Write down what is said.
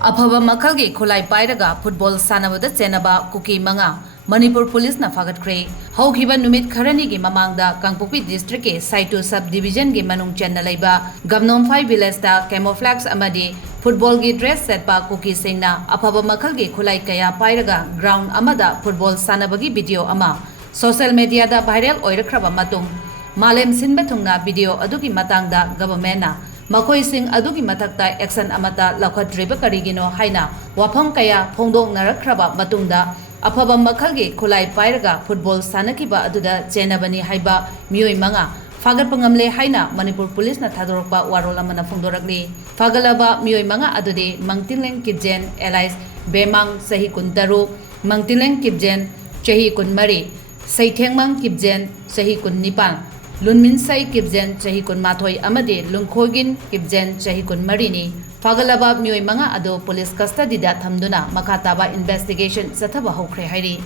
Aphaba Makhal gi Khutlai Pairaga football Sanabada Chenaba Kuki manga Manipur police na Phagatkhre haukiba numit kharani gi mamangda Kangpokpi district ke Saitu sub division gi manung chenna leiba Gamnom 5 village ta camouflage amadi football gi dress set pa Kuki singna Aphaba Makhal gi Khutlai kaya Pairaga ground amada football sanabagi video ama social media da viral oirakraba matung malem sinba thungna video adugi matangda government na Makoi sing adugi matakta action amata laukhatriba karigino haina wafam kaya phongdong narakraba matungda Aphaba Makhal gi Khutlai Pairaga football sanakiba aduda chenabani haiba mioi manga Phagat pangamle haina Manipur police na thadorokpa warol amana phongdorakli Phagalaba mioi manga adude Mangtileng Kipjen Elias Bemang sahi kuntaru Mangtileng Kipjen chahi kunmari Saithengmang Kipjen sahi kunnipan Lunmin Sai Kipjen chahi kun mathoi amade Lungkhogin Kipjen chahi kun marini Phagalaba mioi manga ado police custody da thamduna makhataba investigation sathaba hokre hairi